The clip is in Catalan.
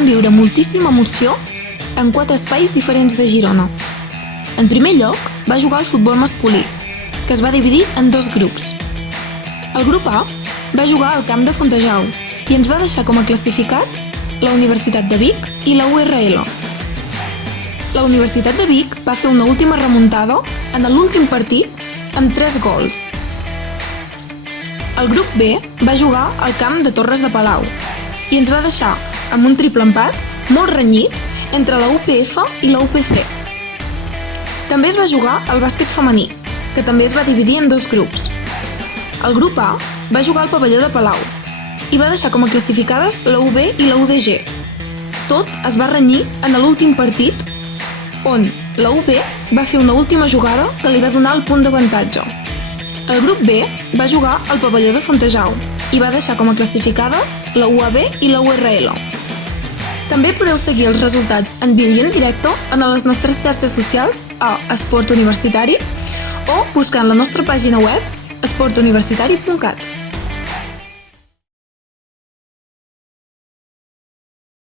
van viure moltíssima emoció en 4 espais diferents de Girona. En primer lloc, va jugar al futbol masculí, que es va dividir en 2 grups. El grup A va jugar al camp de Fontejau i ens va deixar com a classificat la Universitat de Vic i la URL. La Universitat de Vic va fer una última remuntada en l'últim partit amb 3 gols. El grup B va jugar al camp de Torres de Palau i ens va deixar amb un triple empat molt renyit entre la UPF i la UPC. També es va jugar al bàsquet femení, que també es va dividir en 2 grups. El grup A va jugar al pavelló de Palau i va deixar com a classificades la UB i la UDG. Tot es va renyir en l'últim partit, on la UB va fer una última jugada que li va donar el punt d'avantatge. El grup B va jugar al pavelló de Fontejau i va deixar com a classificades la UAB i la URL. També podeu seguir els resultats en viu i en directe en les nostres xarxes socials a Esport Universitari o buscant la nostra pàgina web esportuniversitari.cat.